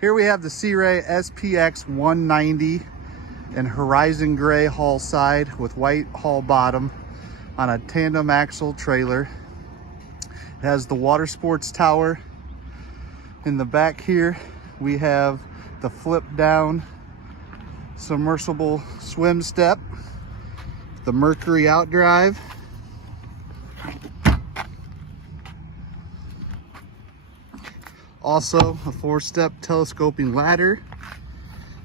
Here we have the Sea Ray SPX 190 in horizon gray hull side with white hull bottom on a tandem axle trailer. It has the water sports tower. In the back here, we have the flip down submersible swim step, the Mercury outdrive, also a 4-step telescoping ladder.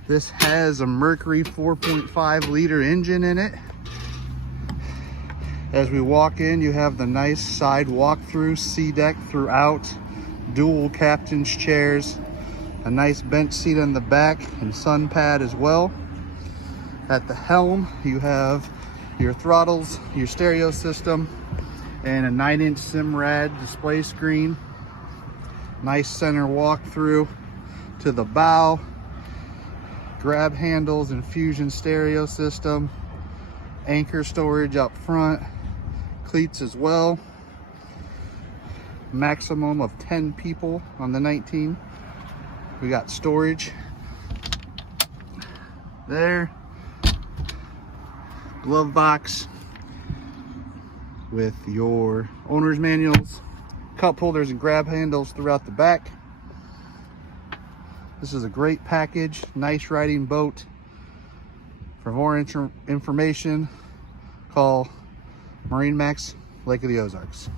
This has a Mercury 4.5 liter engine in it. As we walk in, you have the nice side walk-through sea deck throughout, dual captain's chairs, a nice bench seat in the back and sun pad as well. At the helm, you have your throttles, your stereo system, and a 9-inch Simrad display screen. Nice center walk-through to the bow, grab handles and fusion stereo system, anchor storage up front, cleats as well. Maximum of 10 people on the 19. We got storage there, glove box with your owner's manuals, cup holders and grab handles throughout the back. This is a great package, nice riding boat. For more information, call MarineMax, Lake of the Ozarks.